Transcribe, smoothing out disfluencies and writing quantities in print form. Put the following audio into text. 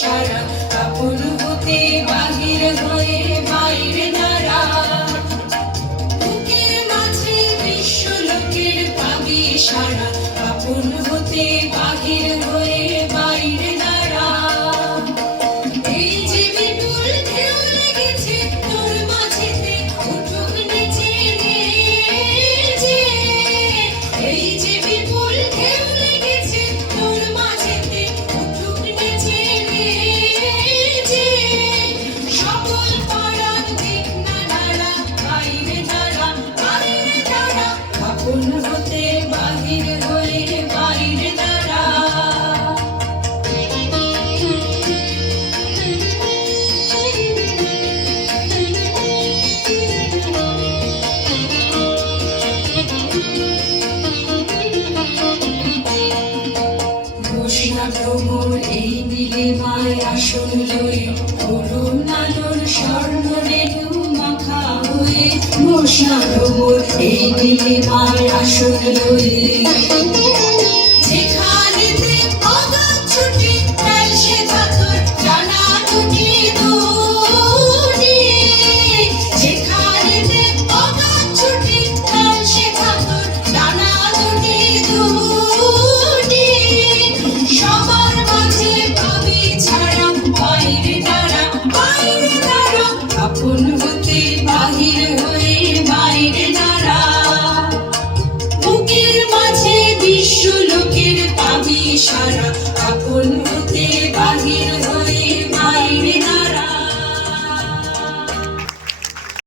সারা আপন হতে বাহির হয়ে বাইরে দাঁড়া বুকের মাঝে বিশ্ব লোকের পাবি সারা আপন হতে বাহির হয়ে বাইরে দাঁড়া এই যে বিপুল ঢেউ লেগেছে তোর মাঝেতে উঠুক নেচে যে এই যে বিপুল ঢেউ লেগেছে তোর মাঝেতে উঠুক নেচে যে সকল পাড়ার দিক না দাঁড়া বাইরে দাঁড়া বাইরে দাঁড়া আপন হতে বাহির হয়ে বাইরে দাঁড়া ঘোষণা প্রভুর এই নীলিমায় আসন লয়ে অরুণ আলোর স্বর্ণ রেণু মাখা হয়ে ঘোষণা প্রভুর এই নীলিমায় আসন লয়ে যেখানেতে অগাধ ছুটি তাই সে থাকর জানা দুটি দুটি যেখানেতে অগাধ ছুটি তাই সে থাকর জানা দুটি দুটি সবার মাঝে পাবি ছাড়া বাইরে দাঁড়া আপন হতে বাহির হয়ে বাইরে দাঁড়া বুকের মাঝে বিশ্ব লোকের পাবি সারা আপন হতে